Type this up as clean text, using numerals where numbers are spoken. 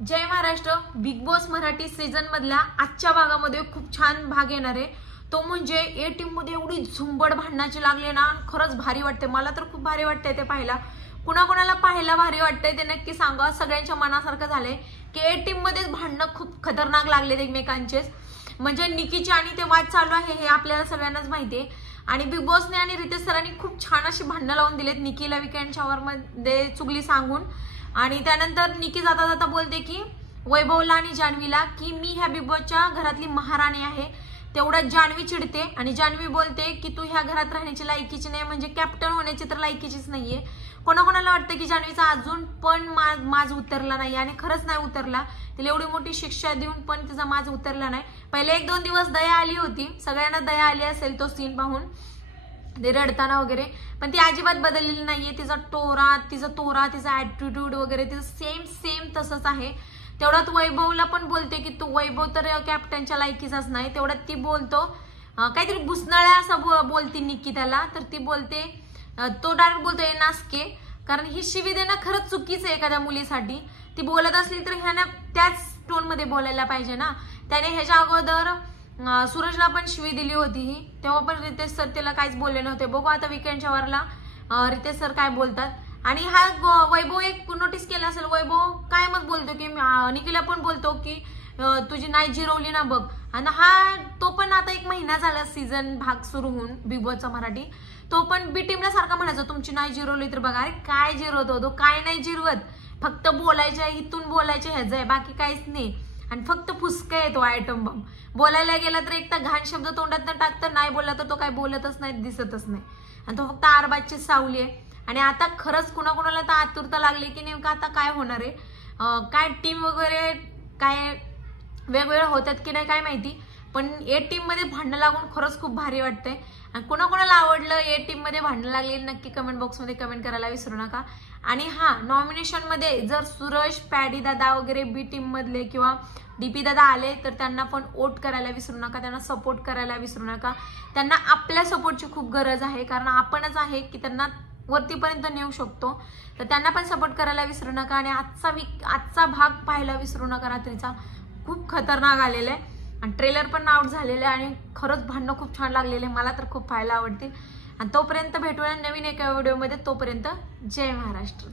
जय Maharashtra. Bigg Boss Marathi season मधल्या आजच्या भागामध्ये खूप छान भाग येणार आहे. तो म्हणजे ए टीम मध्ये एवढी झुंबड भांडणाची लागली ना, खरंच भारी वाटते. मला तर खूप भारी वाटतंय ते पाहायला. कुणाकुणाला पाहायला भारी वाटतंय ते नक्की सांगा. सगळ्यांच्या मनासारखं झालंय की ए टीम मध्ये भांडणं खूप खतरनाक लागलेत एकमेकांचे. म्हणजे निकीचे आणि ते वाद चालू आहे हे आपल्याला सगळ्यांनाच माहिती आहे. आणि बिग बॉसने आणि रितेश सरांनी खूप छान अशी भांडणं लावून दिलेत निकीला वीकेंड शॉवर मध्ये चुगली सांगून. आणि त्यानंतर निकी जाता जाता बोलते की वैभवला आणि जान्हवीला की मी ह्या बिग बॉसच्या घरातली महाराणी आहे. तेवढ्यात जान्हवी चिडते आणि जान्हवी बोलते की तू ह्या घरात राहण्याची लायकीची नाही, म्हणजे कॅप्टन होण्याची तर लायकीचीच नाहीये. कोणाकोणाला वाटतं की जान्हवीचा अजून पण माज उतरला नाही आणि खरंच नाही उतरला. तिला एवढी मोठी शिक्षा देऊन पण तिचा माज उतरला नाही. पहिले 1-2 दिवस दया आली होती, सगळ्यांना दया आली असेल तो सीन पाहून ते रडताना वगैरे, पण ती अजिबात बदललेली नाहीये. तिचा तोरा तिचा ऍटिट्यूड वगैरे तिचं सेम तसंच आहे. तेवढ्यात वैभवला पण बोलते की तू वैभव तर कॅप्टनच्या लायकीचाच नाही. तेवढ्यात ती बोलतो काहीतरी भुसनाळ्या असं बोलते निकी त्याला, तर ती बोलते तो डायरेक्ट बोलतोय नासके, कारण ही शिवी देणं खरंच चुकीचं आहे एखाद्या मुलीसाठी. ती बोलत असली तर ह्यानं त्याच टोन मध्ये बोलायला पाहिजे ना. त्याने ह्याच्या अगोदर सूरजला पण शिवी दिली होती ही, तेव्हा पण रितेश सर त्याला काहीच बोलले नव्हते. बघू आता वीकेंडच्या वरला रितेश सर काय बोलतात. आणि हा वैभव एक नोटीस केला असेल, वैभव काय मग बोलतो की निकीला पण बोलतो की तुझी नाही जिरवली ना बघ. आणि हा तो पण आता 1 महिना झाला सीझन भाग सुरू होऊन बिग बॉसचा मराठी, तो पण बी टीमला सारखा म्हणायचा तुमची नाही जिरवली तर बघा. अरे काय जिरवतो तो, काय नाही जिरवत, फक्त बोलायचं आहे, इथून बोलायचं ह्याचं आहे, बाकी काहीच नाही. आणि फक्त फुसका आहे तो आयटम बम. बोलायला गेला तर एक तर घाण शब्द तोंडात टाकतं, नाही बोलला तर तो काय बोलतच नाही, दिसतच नाही. आणि तो फक्त आरबाजची सावली आहे. आणि आता खरंच कुणाकुणाला तर आतुरता लागली की नेमकं आता काय होणार आहे, काय टीम वगैरे काय वेगवेगळ्या होतात की नाही काय माहिती. पण ए टीम मध्ये भांडणं लागून खरंच खूप भारी वाटतंय. आणि कुणाकुणाला आवडलं ए टीम मध्ये भांडणं लागली नक्की कमेंट बॉक्समध्ये कमेंट करायला विसरू नका. आणि हा, नॉमिनेशन मध्ये जर सूरज, पॅडी दादा वगैरे बी टीम मधले किंवा डीपी दादा आले तर त्यांना पण वोट करायला विसरू नका, त्यांना सपोर्ट करायला विसरू नका. त्यांना आपल्या सपोर्टची खूप गरज आहे, कारण आपणच आहे की त्यांना वरतीपर्यंत नेऊ शकतो. तर त्यांना पण सपोर्ट करायला विसरू नका. आणि आजचा भाग पाहायला विसरू नका. रात्रीचा खूप खतरनाक आलेला आहे आणि ट्रेलर पण आउट झालेलं आहे आणि खरंच भांडणं खूप छान लागलेले. मला तर खूप पाहायला आवडतील. आणि तोपर्यंत भेटूया नवीन एका व्हिडिओमध्ये. तोपर्यंत जय महाराष्ट्र.